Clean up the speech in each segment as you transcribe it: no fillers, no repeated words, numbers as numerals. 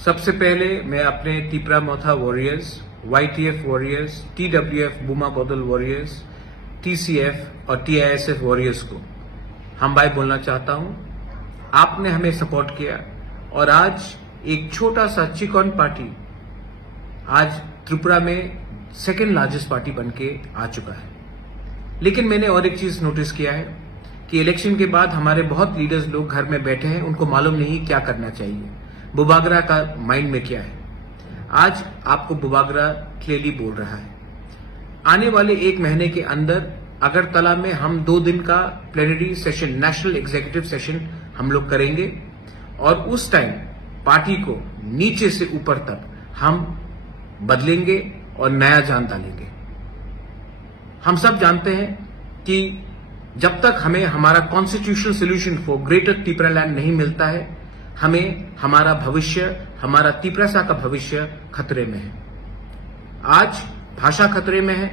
सबसे पहले मैं अपने तिपरा मोथा वॉरियर्स, YTF वॉरियर्स, TWF बूमा बदल वॉरियर्स, TCF और TISF वॉरियर्स को हम भाई बोलना चाहता हूं। आपने हमें सपोर्ट किया और आज एक छोटा सा चिकन पार्टी आज त्रिपुरा में सेकेंड लार्जेस्ट पार्टी बनके आ चुका है। लेकिन मैंने और एक चीज नोटिस किया है कि इलेक्शन के बाद हमारे बहुत लीडर्स लोग घर में बैठे हैं, उनको मालूम नहीं क्या करना चाहिए, बुबागरा का माइंड में क्या है। आज आपको बुबागरा क्लियरली बोल रहा है। आने वाले एक महीने के अंदर अगरतला में हम 2 दिन का plenary session, national executive session हम लोग करेंगे और उस टाइम पार्टी को नीचे से ऊपर तक हम बदलेंगे और नया जान डालेंगे। हम सब जानते हैं कि जब तक हमें हमारा constitutional solution for greater Tipra land नहीं मिलता है, हमें हमारा भविष्य, हमारा तिपरासा का भविष्य खतरे में है। आज भाषा खतरे में है,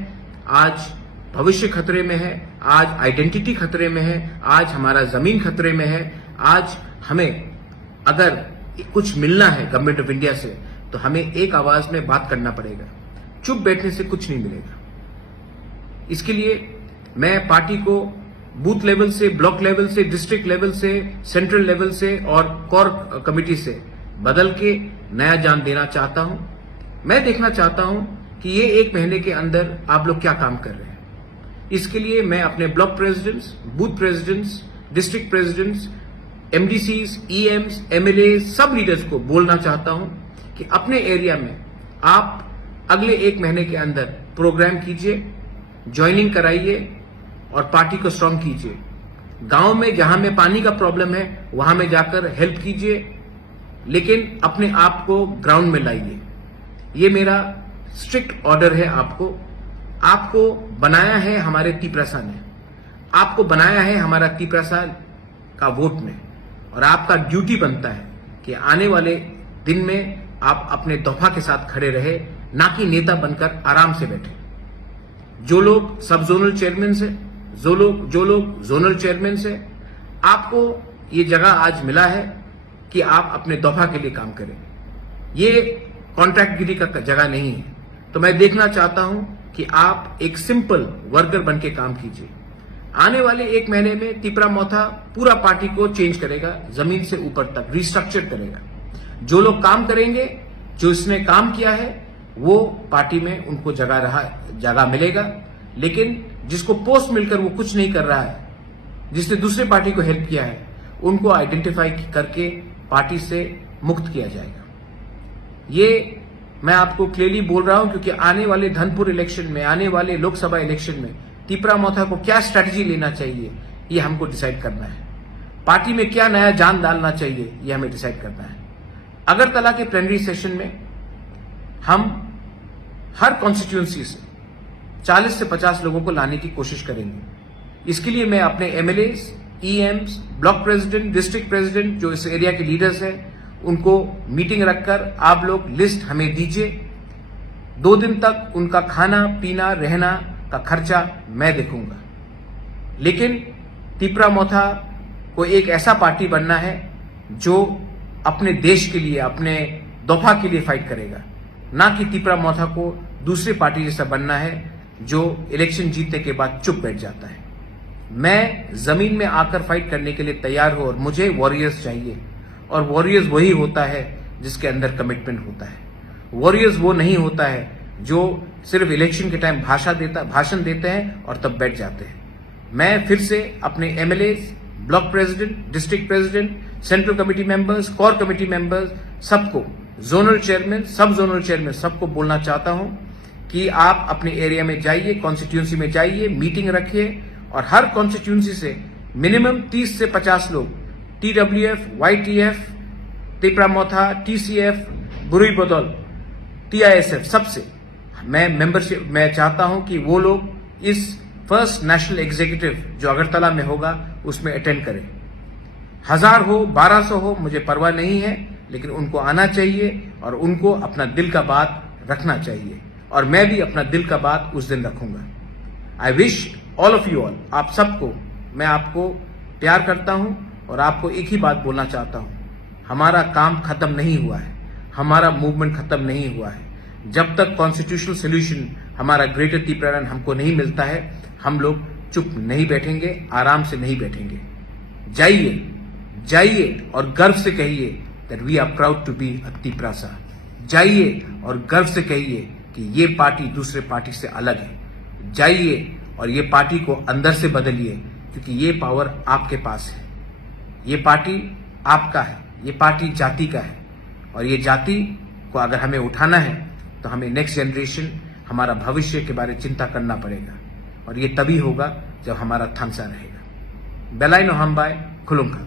आज भविष्य खतरे में है, आज आइडेंटिटी खतरे में है, आज हमारा जमीन खतरे में है। आज हमें अगर कुछ मिलना है गवर्नमेंट ऑफ इंडिया से तो हमें एक आवाज में बात करना पड़ेगा। चुप बैठने से कुछ नहीं मिलेगा। इसके लिए मैं पार्टी को बूथ लेवल से, ब्लॉक लेवल से, डिस्ट्रिक्ट लेवल से, सेंट्रल लेवल से और कोर कमेटी से बदल के नया जान देना चाहता हूं। मैं देखना चाहता हूं कि ये एक महीने के अंदर आप लोग क्या काम कर रहे हैं। इसके लिए मैं अपने block presidents, booth presidents, district presidents, MDCs, EMs, MLA सब लीडर्स को बोलना चाहता हूं कि अपने एरिया में आप अगले एक महीने के अंदर प्रोग्राम कीजिए, ज्वाइनिंग कराइए और पार्टी को स्ट्रांग कीजिए। गांव में जहां में पानी का प्रॉब्लम है वहां में जाकर हेल्प कीजिए, लेकिन अपने आप को ग्राउंड में लाइए। ये मेरा स्ट्रिक्ट ऑर्डर है आपको। आपको बनाया है हमारे तिपरासा ने, आपको बनाया है हमारा तिपरासा का वोट में, और आपका ड्यूटी बनता है कि आने वाले दिन में आप अपने दफा के साथ खड़े रहे, ना कि नेता बनकर आराम से बैठे। जो लोग सब जोनल चेयरमैन से, जो लोग जोनल चेयरमैन से, आपको ये जगह आज मिला है कि आप अपने दफा के लिए काम करें। ये कॉन्ट्रैक्टगिरी का जगह नहीं है। तो मैं देखना चाहता हूं कि आप एक सिंपल वर्कर बन के काम कीजिए। आने वाले एक महीने में तिपरा मोथा पूरा पार्टी को चेंज करेगा, जमीन से ऊपर तक रिस्ट्रक्चर करेगा। जो लोग काम करेंगे, जो इसने काम किया है, वो पार्टी में उनको जगह मिलेगा। लेकिन जिसको पोस्ट मिलकर वो कुछ नहीं कर रहा है, जिसने दूसरे पार्टी को हेल्प किया है, उनको आइडेंटिफाई करके पार्टी से मुक्त किया जाएगा। ये मैं आपको क्लियरली बोल रहा हूं क्योंकि आने वाले धनपुर इलेक्शन में, आने वाले लोकसभा इलेक्शन में तिपरा मोथा को क्या स्ट्रैटेजी लेना चाहिए, ये हमको डिसाइड करना है। पार्टी में क्या नया जान डालना चाहिए, ये हमें डिसाइड करना है। अगरतला के प्लेनरी सेशन में हम हर कॉन्स्टिट्यूएंसी से 40 से 50 लोगों को लाने की कोशिश करेंगे। इसके लिए मैं अपने MLAs, EMs, block president, district president, जो इस एरिया के लीडर्स हैं, उनको मीटिंग रखकर आप लोग लिस्ट हमें दीजिए। 2 दिन तक उनका खाना पीना रहना का खर्चा मैं देखूंगा। लेकिन तिपरा मोथा को एक ऐसा पार्टी बनना है जो अपने देश के लिए, अपने दफा के लिए फाइट करेगा, ना कि तिपरा मोथा को दूसरी पार्टी जैसा बनना है जो इलेक्शन जीतने के बाद चुप बैठ जाता है। मैं जमीन में आकर फाइट करने के लिए तैयार हूं और मुझे वॉरियर्स चाहिए। और वॉरियर्स वही होता है जिसके अंदर कमिटमेंट होता है। वॉरियर्स वो नहीं होता है जो सिर्फ इलेक्शन के टाइम भाषण देते हैं और तब बैठ जाते हैं। मैं फिर से अपने MLAs, block president, district president, central committee members, core committee members, सबको, जोनल चेयरमैन, सब जोनल चेयरमैन, सबको बोलना चाहता हूं कि आप अपने एरिया में जाइए, कॉन्स्टिट्यूंसी में जाइए, मीटिंग रखिए और हर कॉन्स्टिट्यूंसी से मिनिमम 30 से 50 लोग, TWF, YTF, तिपरा मोथा, TCF, बुरुई बदौल, TISF, सबसे मैं मेंबरशिप, मैं चाहता हूं कि वो लोग इस फर्स्ट नेशनल एग्जीक्यूटिव जो अगरतला में होगा उसमें अटेंड करें। 1000 हो, 1200 हो, मुझे परवाह नहीं है, लेकिन उनको आना चाहिए और उनको अपना दिल का बात रखना चाहिए। और मैं भी अपना दिल का बात उस दिन रखूंगा। I wish all of you all, आप सबको, मैं आपको प्यार करता हूं और आपको एक ही बात बोलना चाहता हूं, हमारा काम खत्म नहीं हुआ है। हमारा मूवमेंट खत्म नहीं हुआ है। जब तक कॉन्स्टिट्यूशनल सोल्यूशन हमारा ग्रेटर त्रिपुरालैंड हमको नहीं मिलता है, हम लोग चुप नहीं बैठेंगे, आराम से नहीं बैठेंगे। जाइए, जाइए और गर्व से कहिए that we are proud to be a Tripura. जाइए और गर्व से कहिए कि ये पार्टी दूसरे पार्टी से अलग है। जाइए और ये पार्टी को अंदर से बदलिए, क्योंकि ये पावर आपके पास है। ये पार्टी आपका है, ये पार्टी जाति का है, और ये जाति को अगर हमें उठाना है तो हमें नेक्स्ट जनरेशन, हमारा भविष्य के बारे में चिंता करना पड़ेगा, और ये तभी होगा जब हमारा थांसा रहेगा। बेलाइनो हमबाय खुलुंका।